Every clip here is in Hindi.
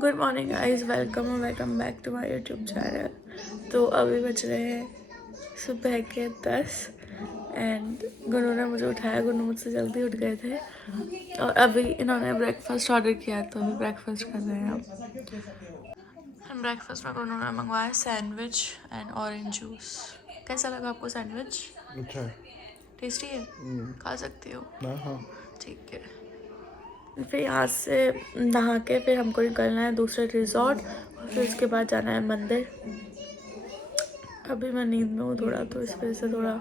Good morning guys, welcome back to my YouTube channel. तो अभी बज रहे हैं सुबह के 10 एंड गुनू ने मुझे उठाया। गुनू मुझसे जल्दी उठ गए थे और अभी इन्होंने ब्रेकफास्ट ऑर्डर किया तो अभी ब्रेकफास्ट कर रहे हैं हम। ब्रेकफास्ट में गुनू ने मंगवाया सैंडविच एंड ऑरेंज जूस। कैसा लगा आपको सैंडविच? अच्छा है, टेस्टी है, खा सकती हो? हाँ। ठीक है। फिर यहाँ से नहा के फिर हमको निकलना है दूसरे रिजॉर्ट और फिर उसके बाद जाना है मंदिर। अभी मैं नींद में हूँ थोड़ा, तो इस वजह से थोड़ा।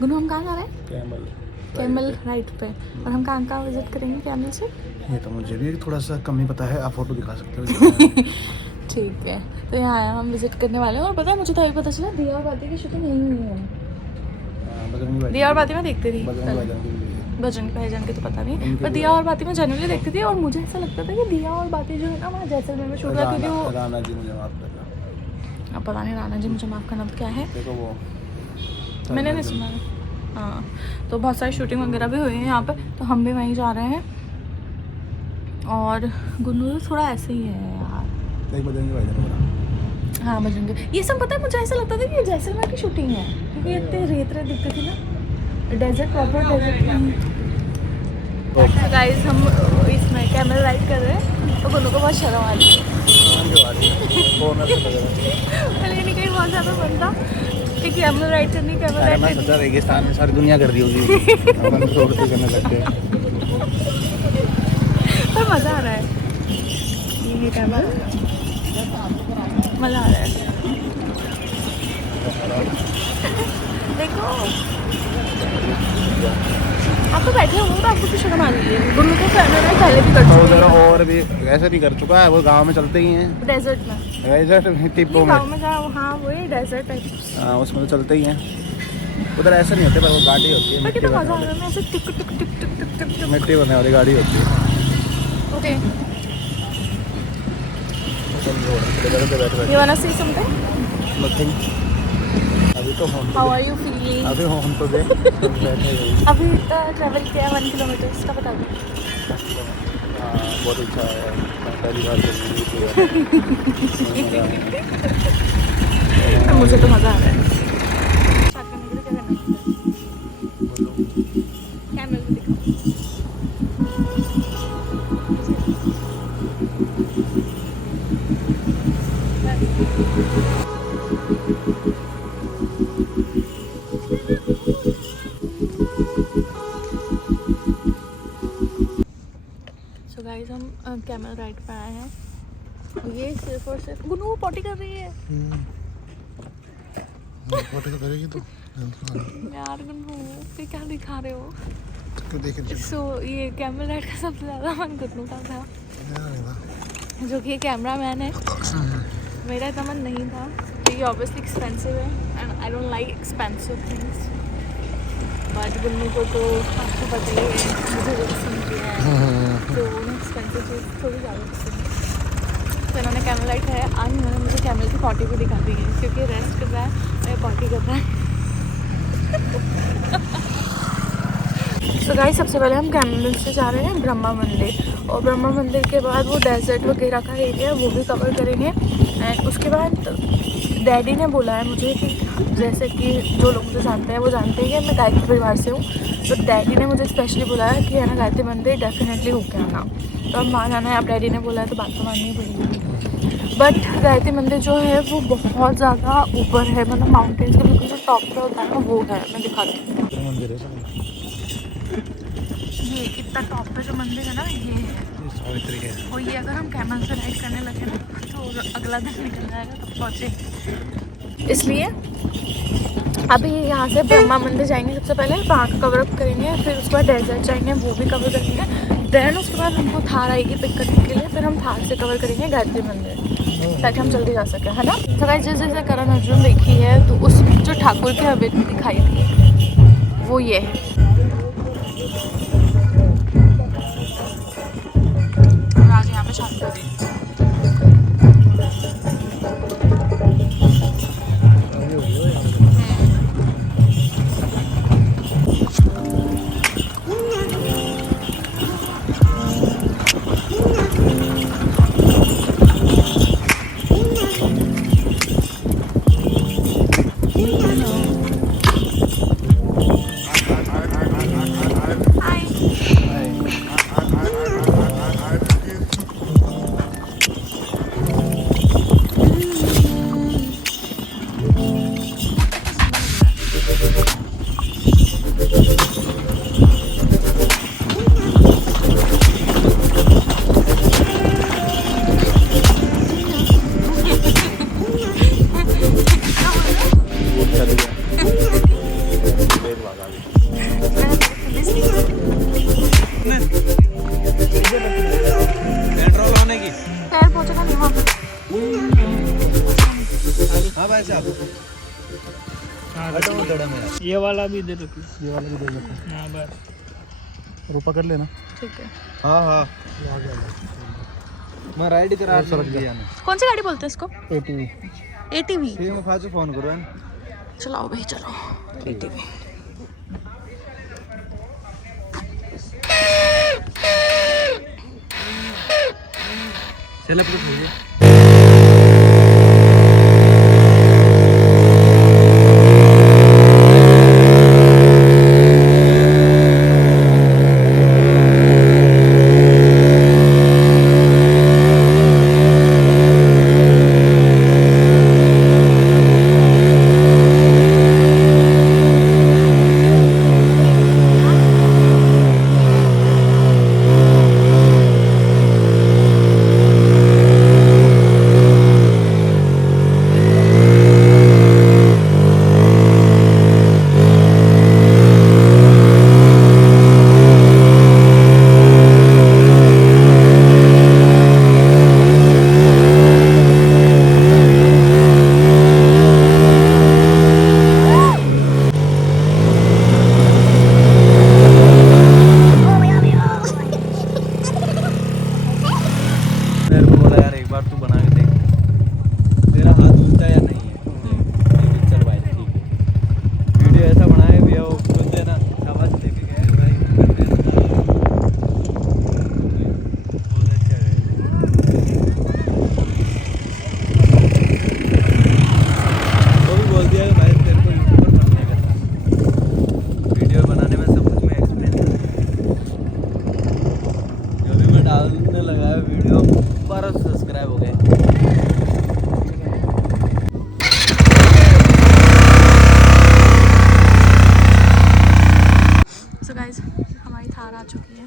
गुनू, हम कहाँ जा रहे हैं? कैमल राइड पे। और हम कहाँ कहाँ विजिट करेंगे कैमल से? ये तो मुझे भी थोड़ा सा कम ही पता है, आप फोटो दिखा सकते हो। ठीक है, तो यहाँ हम विजिट करने वाले हैं। और पता है मुझे तो अभी पता चला दिया और बाती की शूटिंग यहीं हुई है। दिया और बाती में देखती थी, बजरंगी भाईजान के तो पता नहीं, पर दिया और बाती में जनरली देखती थी। और मुझे ऐसा लगता था कि दिया और बाती जो है ना वहाँ जैसलमेर में शूट हुआ, क्योंकि वो राणा जी मुझे माफ करना। अब पता नहीं राणा जी मुझे माफ़ करना तो क्या है, देखो वो मैंने नहीं सुना। हाँ, तो बहुत सारी शूटिंग वगैरह भी हुई है यहाँ पे, तो हम भी वहीं जा रहे हैं। और गुन्नू थोड़ा ऐसे ही है यार। एक बजरंगी भाईजान। हाँ, बजरंगी, ये सब पता है। मुझे ऐसा लगता था कि ये जैसलमेर की शूटिंग है, क्योंकि इतने रेत दिखते थे ना, डेजर्ट, प्रॉपर डेजर्ट। तो गाइस हम इसमें कैमल राइड कर रहे हैं, तो गुन्नू को बहुत शर्म आ रही है। लेकिन कहीं बहुत ज़्यादा बनता कि कैमल राइड करनी, कैमल राइड करनी। सोचा रेगिस्तान में सारी दुनिया कर दी होगी। अपन तो छोड़ते करने लगते हैं, पर मज़ा आ रहा है। ये कैमल मज़ा आ रहा है। देखो आप तो बैठे हो तो आपको भी शर्म आ रही है। गुन्नू को कैमरा पहले भी कर चुका है और भी ऐसा नहीं कर चुका है, वो गांव में चलते ही हैं। डेजर्ट में, डेजर्ट टिप्पो में, गाँव में जाओ। हाँ, वही डेजर्ट टाइप। हाँ उसमें तो चलते ही हैं। उधर ऐसा नहीं होता, पर वो गाड़ी होती है, बट कितना मज़ा आ रहा है। ऐसे टिक टिक टिक टिक टिक टिक टिक। मिट्टी बनने वाली गाड़ी होती है। Okay, but you want to say something? Nothing. अभी तो हम हाउ आर यू फीलिंग? अभी हम तो बैठे अभी ट्रैवल किया 1 किलोमीटर, इसका बता दो। बहुत अच्छा है, पहली बार मुझे तो मज़ा आ रहा है। कैमल को दिखाओ। सो गाइस, हम कैमल राइड पे आए हैं। ये सिर्फ और सिर्फ गुनू पॉटी कर रही है। फोटो तो करेगी तो यार गुनू, ये क्या दिखा रहे हो? क्यों देख रही सो ये कैमल राइड का सबसे ज़्यादा मन गुनू का था, हो? जो कि ये कैमरा मैन है। मेरा इतना मन नहीं था, क्योंकि ऑब्वियसली एक्सपेंसिव है and I don't like expensive things. But Gunnu को तो आपको पता ही है, मुझे जो पसंद किया है, तो एक्सपेंसिव चीज़ थोड़ी ज़्यादा पसंद है। तो इन्होंने कैमल लाइट है। आज इन्होंने मुझे कैमल की पॉटी भी दिखा दी है, क्योंकि रेस्ट कर रहा है और पॉटी कर रहा है। तो गाइस, सबसे पहले हम कैमल से जा रहे हैं ब्रह्मा मंदिर, और ब्रह्मा मंदिर के बाद वो डेजर्ट वगैरह का एरिया वो भी कवर करेंगे। एंड उसके बाद डैडी ने बोला है मुझे कि जैसे कि जो लोग मुझे जानते हैं वो जानते हैं कि मैं गायत्री परिवार से हूँ, तो डैडी ने मुझे स्पेशली बुलाया कि है ना गायत्री मंदिर डेफिनेटली होके आना। तो अब वहाँ जाना है। अब डैडी ने बोला है तो बात तो माननी पड़ेगी। बट गायत्री मंदिर जो है वो बहुत ज़्यादा ऊपर है, मतलब माउंटेन्स के बिल्कुल जो टॉप पे होता है ना वो है। मैं दिखाती हूँ ये कितना टॉप पे जो मंदिर है ना, ये है। और ये अगर हम कैमल से राइड करने लगे ना तो अगला दिन निकल जाएगा तब पहुँचे। इसलिए अभी यहाँ से ब्रह्मा मंदिर जाएंगे सबसे पहले, वहाँ का कवर अप करेंगे। फिर उसके बाद डेजर्ट जाएंगे, वो भी कवर करेंगे। देन उसके बाद हमको थार आएगी पिक करने के लिए, फिर हम थार से कवर करेंगे गायत्री मंदिर, ताकि हम जल्दी जा सकें, है ना। तो गाइस, जैसे करण अर्जुन देखी है तो उस जो ठाकुर की हवेली दिखाई थी वो ये है। आज यहाँ पे शांति हो रही है। ऐसे आप ये वाला भी दे रखी। ये वाला भी दे दो। हाँ बस। रुपा कर लेना। ठीक है। हाँ हाँ मैं राइड करा दिया ना। कौन सी गाड़ी बोलते हैं इसको? ATV। ATV। ठीक है फाजू फोन करो है। चलाओ भाई चलो ATV। चल अपने खोलिए। हमारी थार आ चुकी है।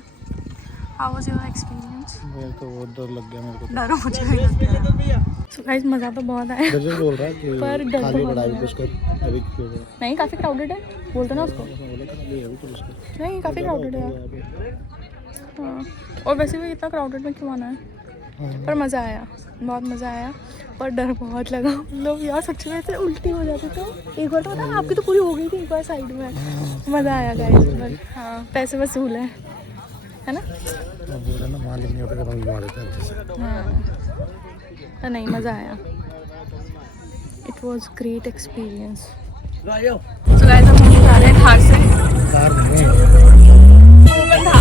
How was your experience? मेरे को बहुत डर लग गया मेरे को। डरो मुझे भी लग गया। सो गाइस मज़ा तो बहुत आया डर बोल रहा है कि पर डर खाली तो पड़ा है बहुत उसको अभी क्यों नहीं, काफ़ी क्राउडेड है बोलते ना उसको। बोला था ये अभी तो उसको नहीं काफ़ी क्राउडेड है यार। हाँ और वैसे भी इतना क्राउडेड में क्यों आना है। पर मज़ा आया, बहुत मज़ा आया पर डर बहुत लगा। मतलब यार सच में ऐसे उल्टी हो जाती तो एक बार तो पता है आपकी तो पूरी हो गई थी एक बार साइड में। मज़ा आया गाइस। हाँ पैसे वसूल है ना। बोला ना मालिक नहीं होता तो मार देते हैं। हाँ नहीं मज़ा आया। It was great experience. तो गाइस हम जा रहे हैं थार से। कार में ओपन था।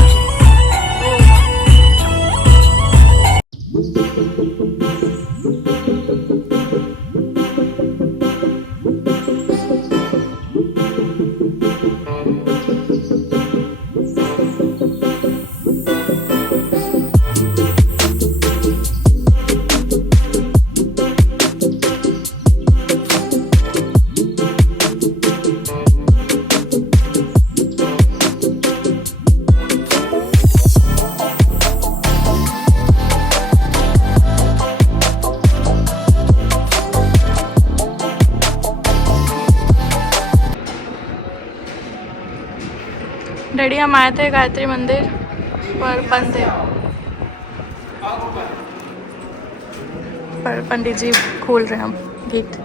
डैडी हम आए थे गायत्री मंदिर पर बंद है, पर पंडित जी खोल रहे हैं हम गेट।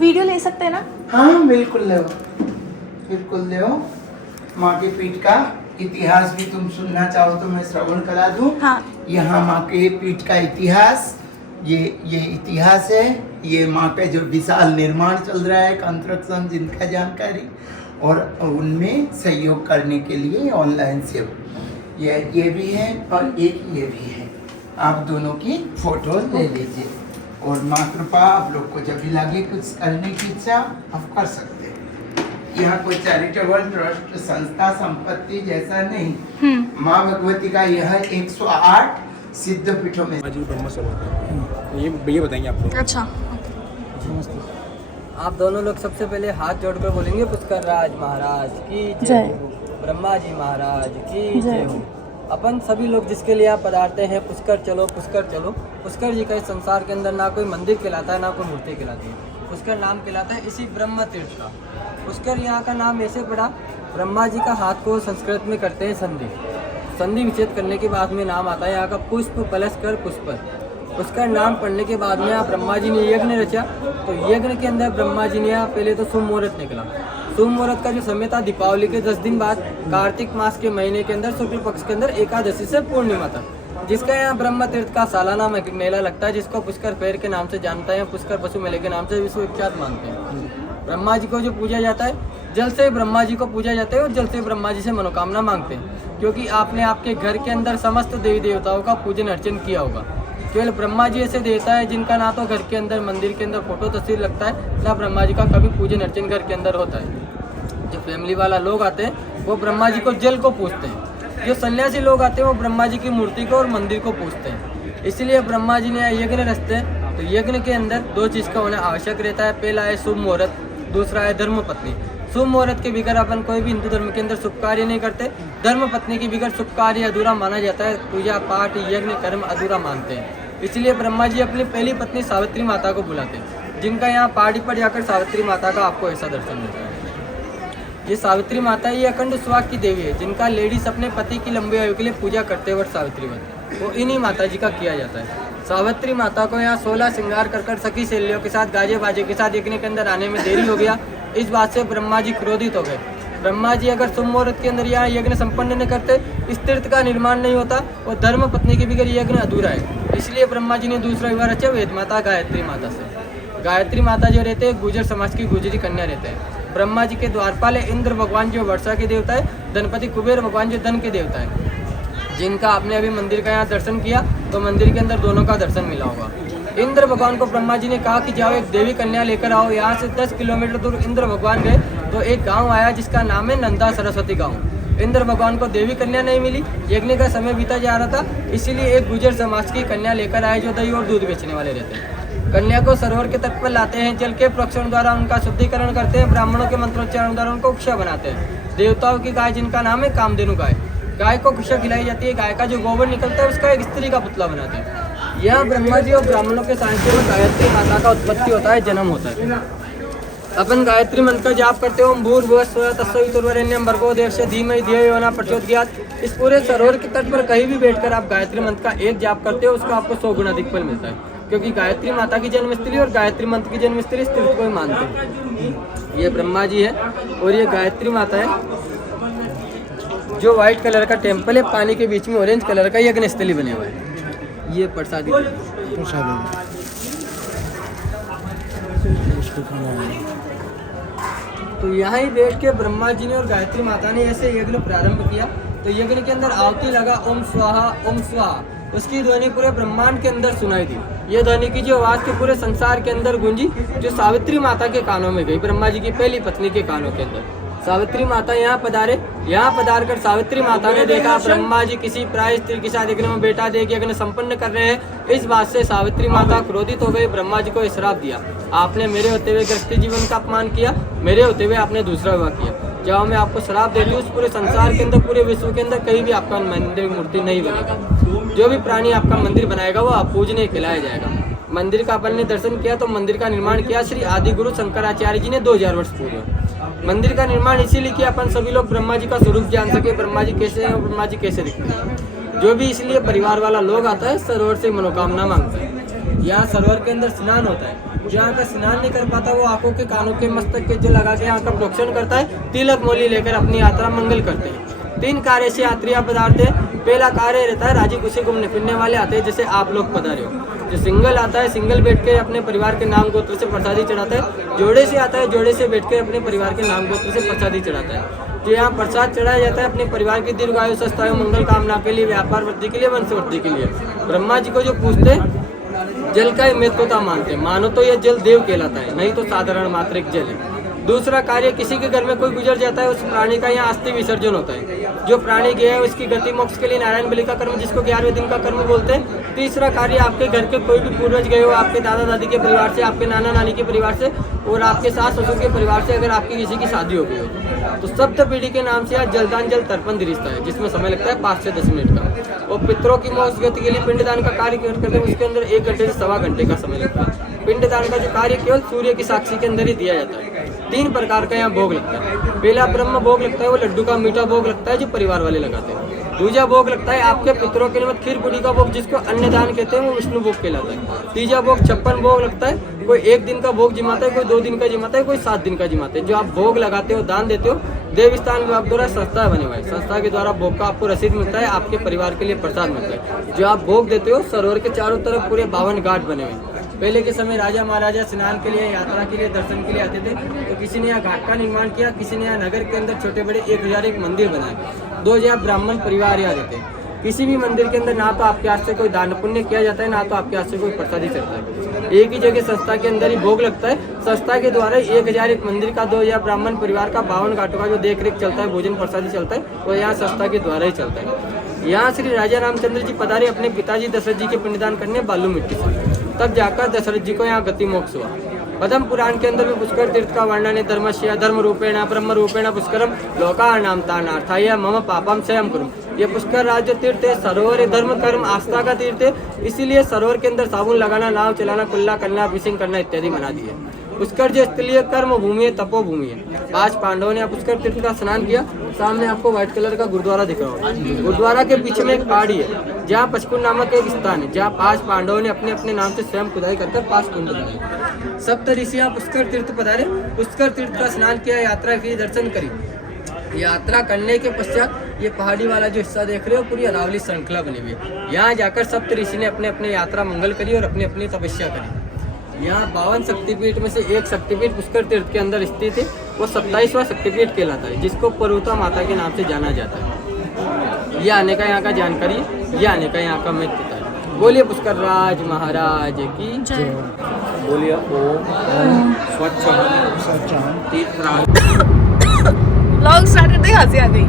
वीडियो ले सकते हैं ना? हाँ बिल्कुल ले, बिल्कुल ले। माँ के पीठ का इतिहास भी तुम सुनना चाहो तो मैं श्रवण करा दूं। हाँ। यहाँ माँ के पीठ का इतिहास, ये इतिहास है। ये माँ का जो विशाल निर्माण चल रहा है, कंस्ट्रक्शन, जिनका जानकारी और उनमें सहयोग करने के लिए ऑनलाइन सेवा ये भी है और एक ये भी है। आप दोनों की फोटो ले लीजिए और माँ कृपा आप लोग को जब भी लगे कुछ करने की इच्छा आप कर सकते हैं। यहाँ कोई चैरिटेबल ट्रस्ट संस्था संपत्ति जैसा नहीं। माँ भगवती का यह 108 सिद्ध पीठों में ये बताएंगे आपको। अच्छा आप दोनों लोग सबसे पहले हाथ जोड़कर बोलेंगे पुष्कर राज महाराज की जय हो, ब्रह्मा जी महाराज की जय हो। अपन सभी लोग जिसके लिए आप पधारते हैं, पुष्कर चलो पुष्कर चलो। पुष्कर जी का इस संसार के अंदर ना कोई मंदिर कहलाता है ना कोई मूर्ति कहलाती है। पुष्कर नाम कहलाता है इसी ब्रह्म तीर्थ का। पुष्कर यहाँ का नाम ऐसे पड़ा, ब्रह्मा जी का हाथ को संस्कृत में करते हैं संधि, संधि विच्छेद करने के बाद में नाम आता है यहाँ का पुष्प प्लस कर पुष्कर। पुष्कर नाम पढ़ने के बाद में यहाँ ब्रह्मा जी ने यज्ञ रचा। तो यज्ञ के अंदर ब्रह्मा जी ने यहाँ पहले तो शुभ मुहूर्त निकला। शुभ मुहूर्त का जो समय था दीपावली के 10 दिन बाद कार्तिक मास के महीने के अंदर शुक्ल पक्ष के अंदर एकादशी से पूर्णिमा तक, जिसका यहाँ ब्रह्म तीर्थ का सालाना मेला लगता है, जिसको पुष्कर फेर के नाम से जानता है, पुष्कर पशु मेले के नाम से विश्वविख्यात मानते हैं। ब्रह्मा जी को जो पूजा जाता है, जल से ब्रह्मा जी को पूजा जाता है और जल से ब्रह्मा जी से मनोकामना मांगते हैं, क्योंकि आपने आपके घर के अंदर समस्त देवी देवताओं का पूजन अर्चन किया होगा। केवल ब्रह्मा जी ऐसे देवता है जिनका ना तो घर के अंदर मंदिर के अंदर फोटो तस्वीर लगता है, ना ब्रह्मा जी का कभी पूजन अर्चन घर के अंदर होता है। जो फैमिली वाला लोग आते हैं वो ब्रह्मा जी को जल को पूजते हैं, जो सन्यासी लोग आते हैं वो ब्रह्मा जी की मूर्ति को और मंदिर को पूजते हैं। इसलिए ब्रह्मा जी ने यज्ञ रचते हैं। तो यज्ञ के अंदर 2 चीज़ का होना आवश्यक रहता है, पहला है शुभ मुहूर्त, दूसरा है धर्म पत्नी। शुभ मुहूर्त के बिगड़ अपन कोई भी हिंदू धर्म के अंदर शुभ कार्य नहीं करते। धर्म पत्नी के बिगड़ शुभ कार्य अधूरा माना जाता है, पूजा पाठ यज्ञ कर्म अधूरा मानते हैं। इसलिए ब्रह्मा जी अपनी पहली पत्नी सावित्री माता को बुलाते हैं, जिनका यहाँ पहाड़ी पर जाकर सावित्री माता का आपको ऐसा दर्शन मिलता है। ये सावित्री माता ये अखंड सुहाग की देवी है, जिनका लेडीज अपने पति की लंबी आयु के लिए पूजा करते वक्त सावित्री व्रत वो इन्हीं माता जी का किया जाता है। सावित्री माता को यहाँ 16 श्रृंगार कर सखी सहेलियों के साथ गाजे बाजे के साथ यज्ञ के अंदर आने में देरी हो गया। इस बात से ब्रह्मा जी क्रोधित हो गए। ब्रह्मा जी अगर शुभ मुहूर्त के अंदर यहाँ यज्ञ संपन्न नहीं करते, इस तीर्थ का निर्माण नहीं होता और धर्म पत्नी के बिगड़ यज्ञ अधूरा है। इसलिए ब्रह्मा जी ने दूसरा विवाह रचा वेद माता गायत्री माता से। गायत्री माता जो रहते हैं गुर्जर समाज की गुजरी कन्या रहते हैं। ब्रह्मा जी के द्वारपाल है इंद्र भगवान जो वर्षा के देवता है, धनपति कुबेर भगवान जो धन के देवता है, जिनका आपने अभी मंदिर का यहाँ दर्शन किया तो मंदिर के अंदर दोनों का दर्शन मिला होगा। इंद्र भगवान को ब्रह्मा जी ने कहा कि जाओ एक देवी कन्या लेकर आओ। यहाँ से 10 किलोमीटर दूर इंद्र भगवान गए तो एक गांव आया जिसका नाम है नंदा सरस्वती गांव। इंद्र भगवान को देवी कन्या नहीं मिली, यज्ञ का समय बीता जा रहा था, इसीलिए एक गुर्जर समाज की कन्या लेकर आए जो दही और दूध बेचने वाले रहते हैं। कन्या को सरोवर के तट पर लाते हैं, जल के प्रोक्षण द्वारा उनका शुद्धिकरण करते हैं, ब्राह्मणों के मंत्रोच्चारण द्वारा उनको कुक्षा बनाते हैं। देवताओं की गाय जिनका नाम है कामधेनु गाय, गाय को कुक्षा खिलाई जाती है। गाय का जो गोबर निकलता है उसका एक स्त्री का पुतला बनाते हैं। यह ब्रह्मा जी और ब्राह्मणों के साहित्य में गायत्री माता का उत्पत्ति होता है, जन्म होता है। अपन गायत्री मंत्र का जाप करते हो, भूर्भुवः स्वः तत्सवितुर्वरेण्यं भर्गो देवस्य धीमहि धियो यो न प्रचोदयात्। इस पूरे सरोवर के तट पर कहीं भी बैठकर आप गायत्री मंत्र का एक जाप करते हो, उसका आपको 100 गुना अधिक फल मिलता है, क्योंकि गायत्री माता की जन्मस्थली और गायत्री मंत्र की जन्मस्थली इस तीर्थ को ही मानते हैं। ये ब्रह्मा जी है और ये गायत्री माता है। जो व्हाइट कलर का टेम्पल है, पानी के बीच में ऑरेंज कलर का यज्ञ स्थली बने हुआ है। ये प्रसादी तो यहाँ ही बैठ के ब्रह्मा जी ने और गायत्री माता ने ऐसे यज्ञ प्रारंभ किया। तो यज्ञ के अंदर आहुति लगा ओम स्वाहा ओम स्वाहा, उसकी ध्वनि पूरे ब्रह्मांड के अंदर सुनाई दी। ये ध्वनि की जो आवाज़ थी पूरे संसार के अंदर गूंजी, जो सावित्री माता के कानों में गई, ब्रह्मा जी की पहली पत्नी के कानों के अंदर। सावित्री माता यहाँ पधारे। यहाँ पधार कर सावित्री माता ने देखा ब्रह्मा जी किसी प्राय स्त्री के साथ यज्ञ में बैठा दे के यज्ञ संपन्न कर रहे हैं। इस बात से सावित्री माता क्रोधित हो गई, ब्रह्मा जी को श्राप दिया, आपने मेरे होते हुए गृहस्थी जीवन का अपमान किया, मेरे होते हुए आपने दूसरा विवाह किया। जाओ मैं आपको श्राप देती हूँ, उस पूरे संसार के अंदर पूरे विश्व के अंदर कहीं भी आपका मंदिर मूर्ति नहीं बनेगा। जो भी प्राणी आपका मंदिर बनाएगा वो आप पूजने खिलाया जाएगा। मंदिर का अपन ने दर्शन किया तो मंदिर का निर्माण किया श्री आदि गुरु शंकराचार्य जी ने 2000 वर्ष पूर्व। मंदिर का निर्माण इसीलिए किया अपन सभी लोग ब्रह्मा जी का स्वरूप जान सके, ब्रह्मा जी कैसे हैं और ब्रह्मा जी कैसे दिखते हैं। जो भी इसलिए परिवार वाला लोग आता है सरोवर से मनोकामना मांगता है। यहाँ सरोवर के अंदर स्नान होता है। जो यहाँ का स्नान नहीं कर पाता वो आंखों के कानों के मस्तक के जल लगा के यहाँ का प्रोक्षण करता है, तिलक मोली लेकर अपनी यात्रा मंगल करते हैं। 3 कार्य से यात्री पधारते हैं। पहला कार्य रहता है राजी खुशी घूमने फिरने वाले आते हैं, जैसे आप लोग पधारे हो। जो सिंगल आता है सिंगल बैठ के अपने परिवार के नाम गोत्र से प्रसादी चढ़ाता है। जोड़े से आता है जोड़े से बैठ के अपने परिवार के नाम गोत्र से प्रसादी चढ़ाता है। जो यहाँ प्रसाद चढ़ाया जाता है अपने परिवार की दीर्घायु स्वस्थायु मंगल कामना के लिए, व्यापार वृद्धि के लिए, वंश वृद्धि के लिए। ब्रह्मा जी को जो पूछते जल का ही महत्वता मानते हैं। मानो तो यह जल देव कहलाता है, नहीं तो साधारण मात्र एक जल है। दूसरा कार्य, किसी के घर में कोई गुजर जाता है उस प्राणी का यहाँ अस्थि विसर्जन होता है। जो प्राणी गया है उसकी गति मोक्ष के लिए नारायण बलि का कर्म, जिसको 11वें दिन का कर्म बोलते हैं। तीसरा कार्य, आपके घर के कोई भी पूर्वज गए हो, आपके दादा दादी के परिवार से, आपके नाना नानी के परिवार से और आपके सास ससुर के परिवार से अगर आपकी किसी की शादी हो गई हो तो सप्त पीढ़ी के नाम से आज जलदान जल तर्पण दिरिस्ता है, जिसमें समय लगता है 5 से 10 मिनट का। और पितरों की मोक्ष गति के लिए पिंडदान का कार्य करते हैं, उसके अंदर 1 घंटे से सवा घंटे का समय लगता है। पिंडदान का जो कार्य केवल सूर्य की साक्षी के अंदर ही दिया जाता है। 3 प्रकार का यहाँ भोग लगता है। पहला ब्रह्म भोग लगता है, वो लड्डू का मीठा भोग लगता है जो परिवार वाले लगाते हैं। दूसरा भोग लगता है आपके पितरों के निमित्त खीर पूरी का भोग, जिसको अन्नदान कहते हैं, वो विष्णु भोग कहलाता है। तीसरा भोग 56 भोग लगता है, कोई 1 दिन का भोग जिमाता है, कोई 2 दिन का जिमाता है, कोई 7 दिन का जिमाता है। जो आप भोग लगाते हो, दान देते हो, देव स्थान विभाग द्वारा संस्था बने हुआ है, संस्था के द्वारा भोग का आपको रसीद मिलता है, आपके परिवार के लिए प्रसाद मिलता है। जो आप भोग देते हो, सरोवर के चारों तरफ पूरे 52 घाट बने हुए हैं। पहले के समय राजा महाराजा स्नान के लिए, यात्रा के लिए, दर्शन के लिए आते थे, तो किसी ने यहाँ घाट का निर्माण किया, किसी ने यहाँ नगर के अंदर छोटे बड़े 1001 मंदिर बनाए। 2000 ब्राह्मण परिवार यहाँ रहते हैं। किसी भी मंदिर के अंदर ना तो आपके हाथ से कोई दान पुण्य किया जाता है, ना तो आपके हाथ से कोई प्रसादी चलता है। एक ही जगह संस्था के अंदर ही भोग लगता है। संस्था के द्वारा 1001 मंदिर का, 2000 ब्राह्मण परिवार का, 52 घाटों का जो देख रेख चलता है, भोजन प्रसादी चलता है, वो यहाँ संस्था के द्वारा ही चलता है। यहाँ श्री राजा रामचंद्र जी पधारे अपने पिताजी दशरथ जी के पिंडदान करने बालू मिट्टी से, तब जाकर दशरथ जी को यहाँ गति मोक्ष हुआ। पद्म पुराण के अंदर भी पुष्कर तीर्थ का वर्णन है। धर्मस्य धर्म रूपेण ब्रह्म रूपेण पुष्करम लोकानाम तानार्थाय मम पापम स्वयं कुरु। ये पुष्कर राज्य तीर्थ है, सरोवर है, धर्म कर्म आस्था का तीर्थ है। इसीलिए सरोवर के अंदर साबुन लगाना, नाव चलाना, कुल्ला करना, फिशिंग करना इत्यादि मना दिए। पुष्कर जो स्थलीय कर्म भूमि है, तपो भूमि है। 5 पांडवों ने पुष्कर तीर्थ का स्नान किया। सामने आपको व्हाइट कलर का गुरुद्वारा दिख रहा होगा। गुरुद्वारा के पीछे में एक पहाड़ी है, जहाँ पचकुंड नामक एक स्थान है, जहाँ 5 पांडवों ने अपने अपने नाम से स्वयं खुदाई कर 5 कुंड बनाए। सप्त ऋषि पुष्कर तीर्थ पधारे, पुष्कर तीर्थ का स्नान किया, यात्रा की, दर्शन करी। यात्रा करने के पश्चात ये पहाड़ी वाला जो हिस्सा देख रहे हो, पूरी अरावली श्रृंखला बनी हुई है। यहाँ जाकर सप्त ऋषि ने अपने अपने यात्रा मंगल करी और अपनी अपनी तपस्या करी। यहाँ 52 शक्तिपीठ में से एक शक्तिपीठ पुष्कर तीर्थ के अंदर स्थित है, वो 27वां शक्तिपीठ कहलाता है, जिसको पर्वता माता के नाम से जाना जाता है। ये आने का यहाँ का जानकारी, ये आने का यहाँ का महत्व है। बोलिए पुष्कर राज महाराज की जय। बोलिए ओम स्वच्छ तीर्थराज। व्लॉग स्टार्ट करते ही हंसी आ गई।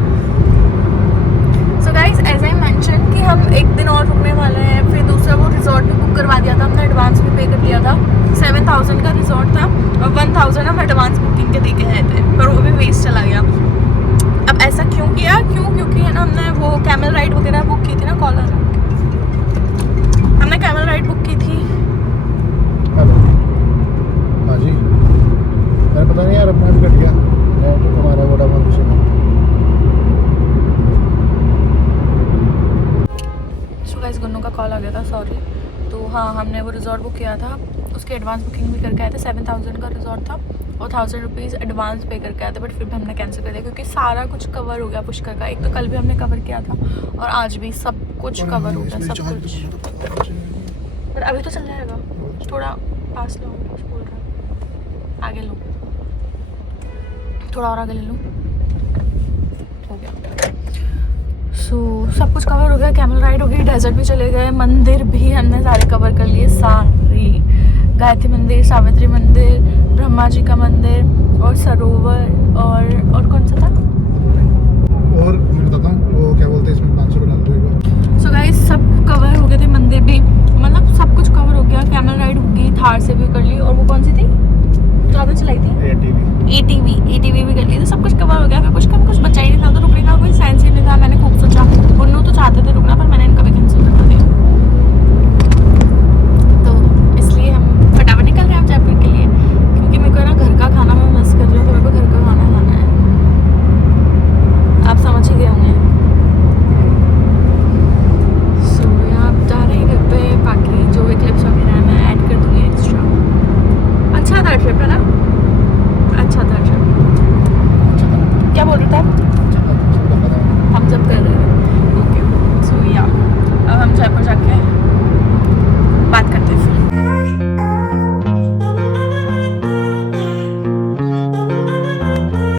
So guys, as I mention कि हम एक दिन और रुकने वाले हैं। फिर दूसरा वो रिजॉर्ट भी बुक करवा दिया था हमने, एडवांस भी पे कर दिया था। 7000 का रिजॉर्ट था और 1000 हम एडवांस बुकिंग के दे के आए थे, पर वो भी वेस्ट चला गया। अब ऐसा क्यों किया? क्योंकि है ना, हमने वो कैमल राइड वगैरह बुक की थी ना, कॉलर हमने कैमल राइड बुक की थी। हेलो हाँ जी, यार पता नहीं यार अपना भी कट गया, हमारा वोडाफोन से। गाइस, गुन्नू का कॉल आ गया था, सॉरी। तो हाँ, हमने वो रिजॉर्ट बुक किया था, उसकी एडवांस बुकिंग भी करके आए थे। 7000 का रिजॉर्ट था और 1000 रुपीज़ एडवांस पे करके आए थे, बट फिर भी हमने कैंसिल कर दिया क्योंकि सारा कुछ कवर हो गया पुष्कर का। एक तो कल भी हमने कवर किया था और आज भी सब कुछ कवर हो गया, सब कुछ। पर अभी तो चल जाएगा, थोड़ा पास लो, बोल रहा आगे लो, थोड़ा और आगे ले लो, हो गया। सब कुछ कवर हो गया, कैमल राइड हो गई, डेजर्ट भी चले गए, मंदिर भी हमने सारे कवर कर लिए, सारी गायत्री मंदिर, सावित्री मंदिर, ब्रह्मा जी का मंदिर और सरोवर